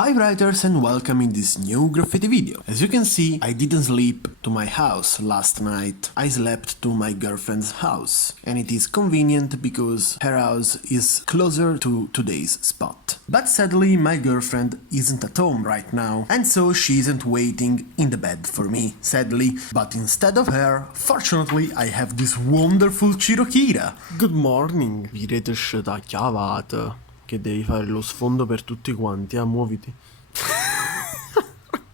Hi writers and welcome in this new graffiti video. As you can see, I didn't sleep to my house last night. I slept to my girlfriend's house. And it is convenient because her house is closer to today's spot. But sadly, my girlfriend isn't at home right now, and so she isn't waiting in the bed for me, sadly. But instead of her, fortunately, I have this wonderful Chirokira. Good morning. Direte da chiavata, che devi fare lo sfondo per tutti quanti, muoviti.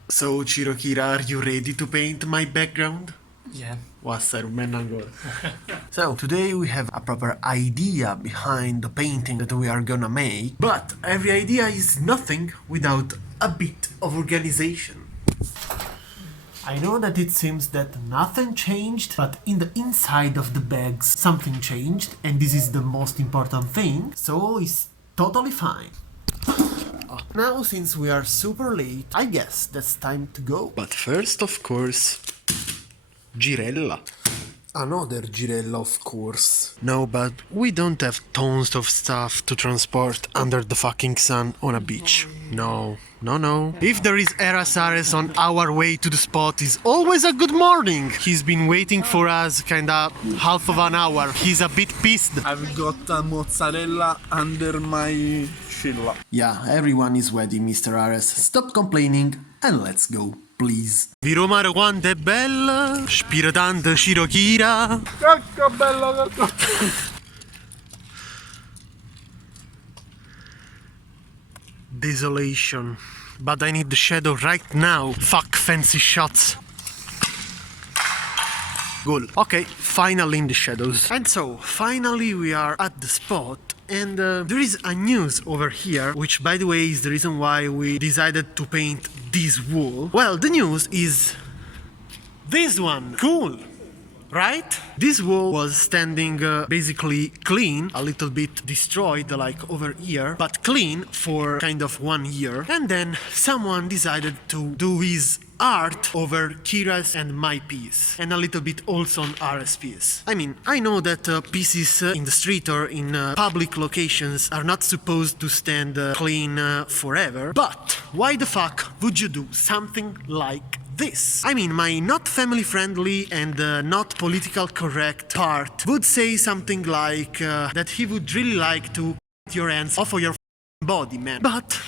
So, Chirokira, are you ready to paint my background? Yeah. So, today we have a proper idea behind the painting that we are gonna make, but every idea is nothing without a bit of organization. I know that it seems that nothing changed, but in the inside of the bags something changed, and this is the most important thing, so it's totally fine. Now, since we are super late, I guess that's time to go. But first, of course, Girella. Another Girella, of course. No, but we don't have tons of stuff to transport under the fucking sun on a beach. No. If there is Erasares on our way to the spot, it's always a good morning. He's been waiting for us kinda half of an hour. He's a bit pissed. I've got a mozzarella under my scilla. Yeah, everyone is ready, Mr. Ares. Stop complaining and let's go, please. Vi Romare quanto è bella, spira tanto Chirokira. Cacca bella, cacca. Desolation. But I need the shadow right now. Fuck fancy shots. Good. Okay, finally in the shadows. And so, finally we are at the spot. And there is a news over here, which by the way is the reason why we decided to paint this wall. Well, the news is this one. Cool, right? This wall was standing basically clean, a little bit destroyed like over here, but clean for kind of 1 year. And then someone decided to do his art over Kira's and my piece, and a little bit also on Ara's piece. I mean, I know that pieces in the street or in public locations are not supposed to stand clean forever, but why the fuck would you do something like this? I mean, my not family friendly and not political correct part would say something like that he would really like to get your hands off of your body, man. But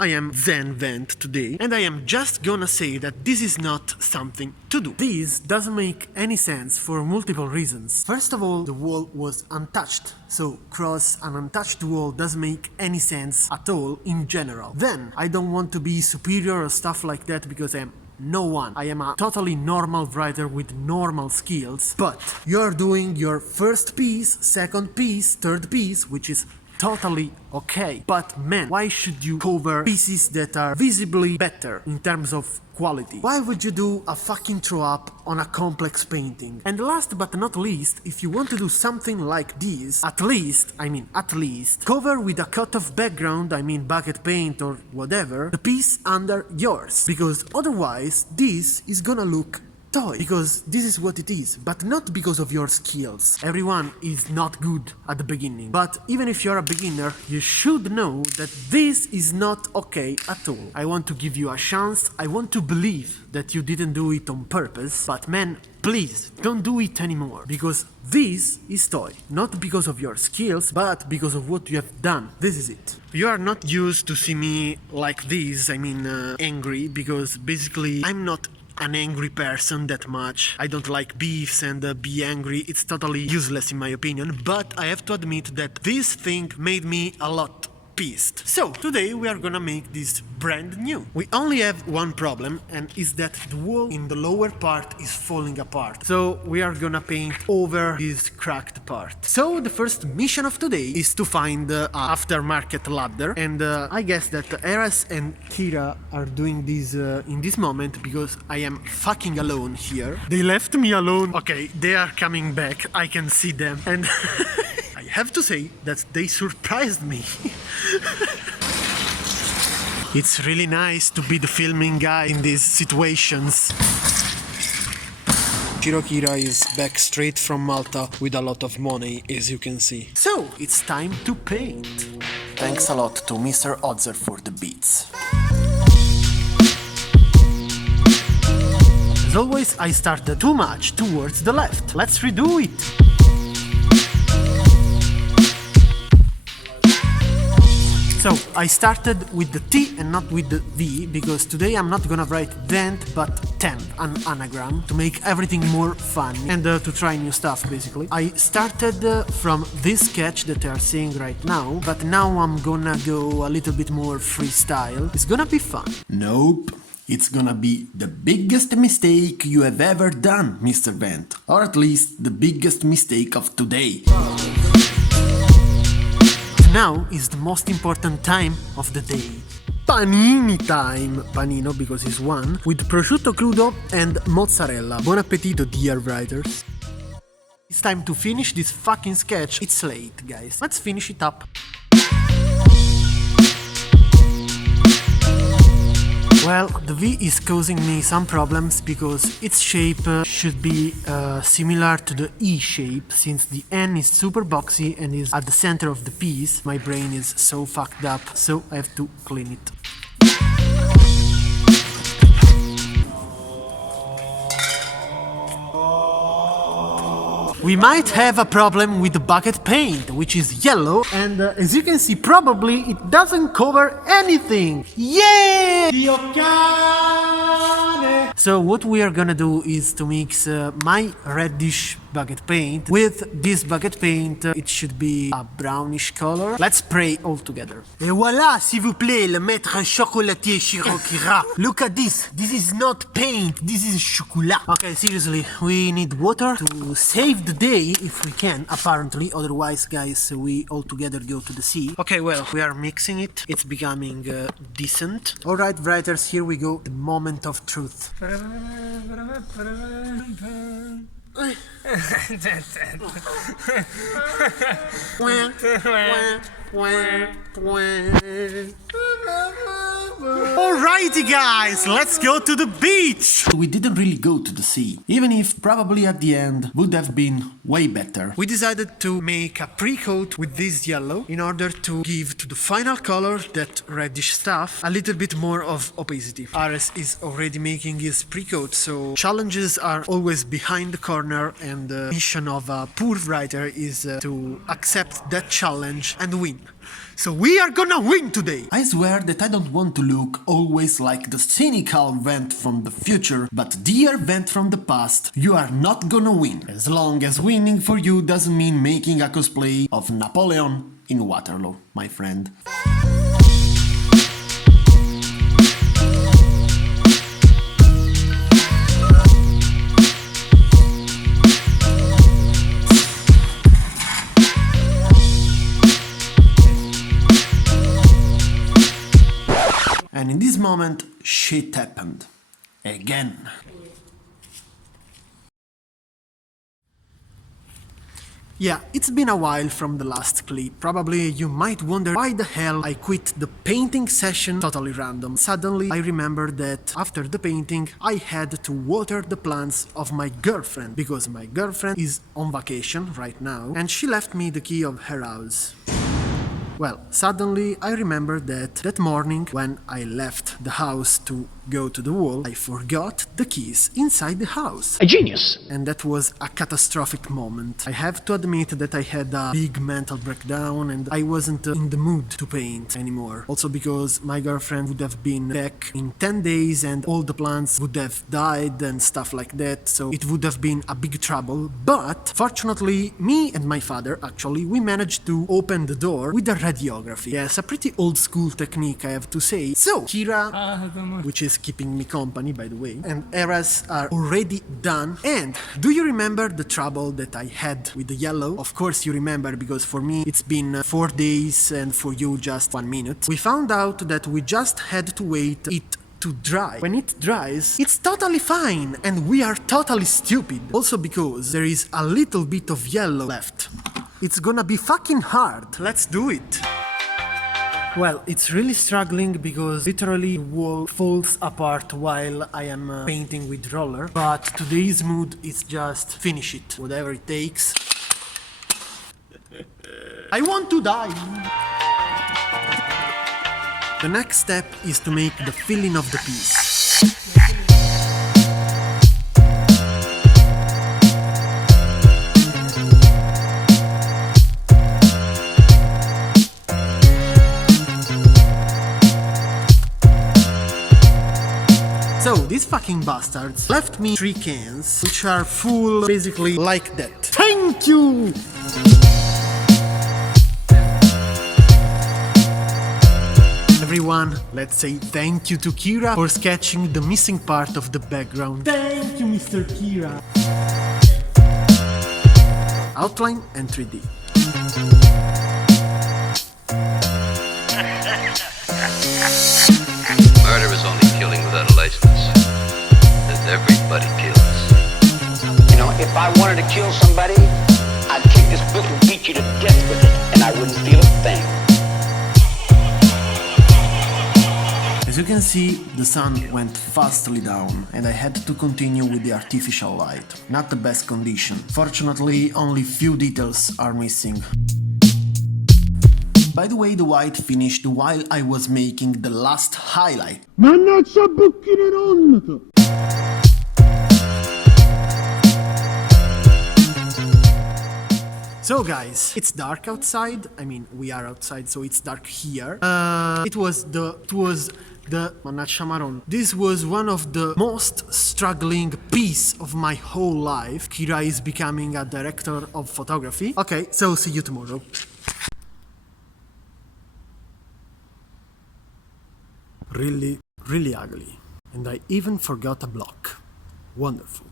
I am Zen Vent today, and I am just gonna say that this is not something to do. This doesn't make any sense for multiple reasons. First of all, the wall was untouched, so cross an untouched wall doesn't make any sense at all in general. Then, I don't want to be superior or stuff like that because I am no one. I am a totally normal writer with normal skills, but you're doing your first piece, second piece, third piece, which is totally okay. But man, why should you cover pieces that are visibly better in terms of quality? Why would you do a fucking throw up on a complex painting? And last but not least, if you want to do something like this, at least, cover with a cut-off background, bucket paint or whatever, the piece under yours. Because otherwise, this is gonna look toy, because this is what it is, but not because of your skills. Everyone is not good at the beginning, but even if you're a beginner, you should know that this is not okay at all. I want to give you a chance, I want to believe that you didn't do it on purpose, but man, please, don't do it anymore, because this is toy. Not because of your skills, but because of what you have done. This is it. You are not used to see me like this, angry, because basically I'm not an angry person that much. I don't like beefs and be angry. It's totally useless in my opinion, but I have to admit that this thing made me a lot pissed. So, today we are gonna make this brand new. We only have one problem, and is that the wall in the lower part is falling apart. So, we are gonna paint over this cracked part. So, the first mission of today is to find the aftermarket ladder, and I guess that Eras and Kira are doing this in this moment because I am fucking alone here. They left me alone. Okay, they are coming back. I can see them, and I have to say that they surprised me. It's really nice to be the filming guy in these situations. Chirokira is back straight from Malta with a lot of money, as you can see. So, it's time to paint. Thanks a lot to Mr. Odzer for the beats. As always, I started too much towards the left. Let's redo it. So, I started with the T and not with the V, because today I'm not gonna write vent but temp, an anagram, to make everything more fun and to try new stuff, basically. I started from this sketch that they are seeing right now, but now I'm gonna go a little bit more freestyle. It's gonna be fun. Nope. It's gonna be the biggest mistake you have ever done, Mr. Vent. Or at least the biggest mistake of today. Now is the most important time of the day. Panini time! Panino because it's one, with prosciutto crudo and mozzarella. Buon appetito, dear writers. It's time to finish this fucking sketch. It's late, guys. Let's finish it up. Well, the V is causing me some problems because its shape should be similar to the E shape, since the N is super boxy and is at the center of the piece. My brain is so fucked up, so I have to clean it. We might have a problem with the bucket paint, which is yellow, and as you can see, probably it doesn't cover anything. Yeah! So what we are gonna do is to mix my reddish bucket paint with this bucket paint. It should be a brownish color. Let's spray all together. Et voilà, s'il vous plaît, le maître chocolatier Shirokira. Look at this. This is not paint. This is chocolat. Okay, seriously, we need water to save the day if we can, apparently. Otherwise, guys, we all together go to the sea. Okay, well, we are mixing it. It's becoming decent. Alright, writers, here we go. The moment of truth. Alrighty guys, let's go to the beach! We didn't really go to the sea, even if probably at the end would have been way better. We decided to make a pre-coat with this yellow in order to give to the final color, that reddish stuff, a little bit more of opacity. Ares is already making his pre-coat, so challenges are always behind the corner, and the mission of a poor writer is to accept that challenge and win. So we are gonna win today! I swear that I don't want to look always like the cynical Vent from the future, but dear Vent from the past, you are not gonna win. As long as winning for you doesn't mean making a cosplay of Napoleon in Waterloo, my friend. And in this moment, shit happened. Again. Yeah, it's been a while from the last clip. Probably you might wonder why the hell I quit the painting session totally random. Suddenly I remembered that after the painting I had to water the plants of my girlfriend, because my girlfriend is on vacation right now and she left me the key of her house. Well, suddenly I remembered that that morning when I left the house to go to the wall, I forgot the keys inside the house. A genius! And that was a catastrophic moment. I have to admit that I had a big mental breakdown and I wasn't in the mood to paint anymore. Also because my girlfriend would have been back in 10 days and all the plants would have died and stuff like that, so it would have been a big trouble. But fortunately, me and my father, actually, we managed to open the door with a radiography. Yes, a pretty old school technique, I have to say. So, Kira, which is keeping me company, by the way, and Eras are already done. And do you remember the trouble that I had with the yellow? Of course you remember, because for me it's been 4 days and for you just 1 minute. We found out that we just had to wait it to dry. When it dries, it's totally fine and we are totally stupid. Also because there is a little bit of yellow left. It's gonna be fucking hard. Let's do it. Well, it's really struggling because literally the wall falls apart while I am painting with roller. But today's mood is just finish it, whatever it takes. I want to die! The next step is to make the filling of the piece. So these fucking bastards left me 3 cans, which are full, basically like that. Thank you! Everyone, let's say thank you to Kira for sketching the missing part of the background. Thank you, Mr. Kira! Outline and 3D. Murder is only killing without a license. And everybody kills. You know, if I wanted to kill somebody, I'd take this book and beat you to death with it, and I wouldn't feel a thing. As you can see, the sun went fastly down and I had to continue with the artificial light. Not the best condition. Fortunately, only few details are missing. By the way, the white finished while I was making the last highlight. So guys, it's dark outside. I mean, we are outside, so it's dark here. It was the Mannaggia Maron. This was one of the most struggling piece of my whole life. Kira is becoming a director of photography. Okay, so see you tomorrow. Really, really ugly. And I even forgot a block. Wonderful.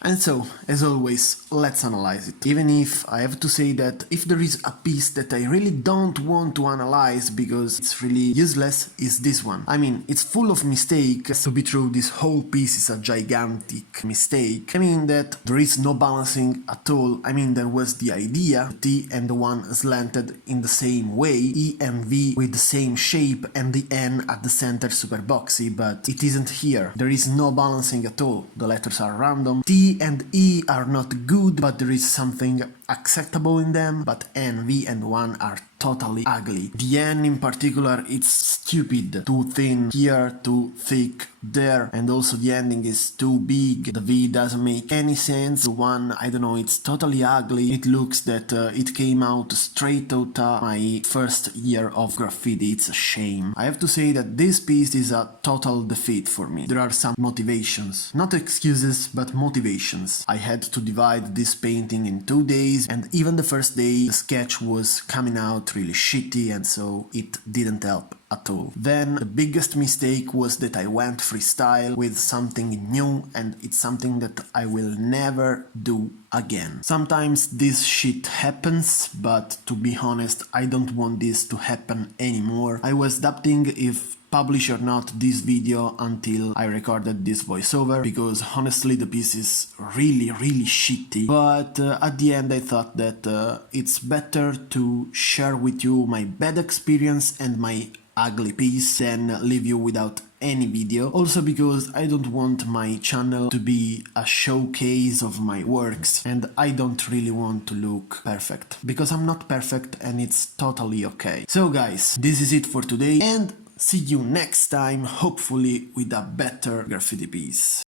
And so, as always, let's analyze it. Even if I have to say that if there is a piece that I really don't want to analyze because it's really useless, is this one. I mean, it's full of mistakes. To be true, this whole piece is a gigantic mistake. I mean that there is no balancing at all. I mean, there was the idea, the T and the 1 slanted in the same way, E and V with the same shape and the N at the center super boxy, but it isn't here. There is no balancing at all. The letters are random. T and E are not good, but there is something acceptable in them, but N, V and 1 are totally ugly. The N in particular, it's stupid. Too thin here, too thick there, and also the ending is too big. The V doesn't make any sense. The 1, I don't know, it's totally ugly. It looks that it came out straight out of my first year of graffiti. It's a shame. I have to say that this piece is a total defeat for me. There are some motivations. Not excuses, but motivations. I had to divide this painting in 2 days, and even the first day the sketch was coming out really shitty, and so it didn't help at all. Then the biggest mistake was that I went freestyle with something new, and it's something that I will never do again. Sometimes this shit happens, but to be honest, I don't want this to happen anymore. I was doubting if publish or not this video until I recorded this voiceover, because honestly the piece is really shitty, but at the end I thought that it's better to share with you my bad experience and my ugly piece than leave you without any video. Also because I don't want my channel to be a showcase of my works, and I don't really want to look perfect, because I'm not perfect and it's totally okay. So guys, this is it for today, and see you next time, hopefully with a better graffiti piece.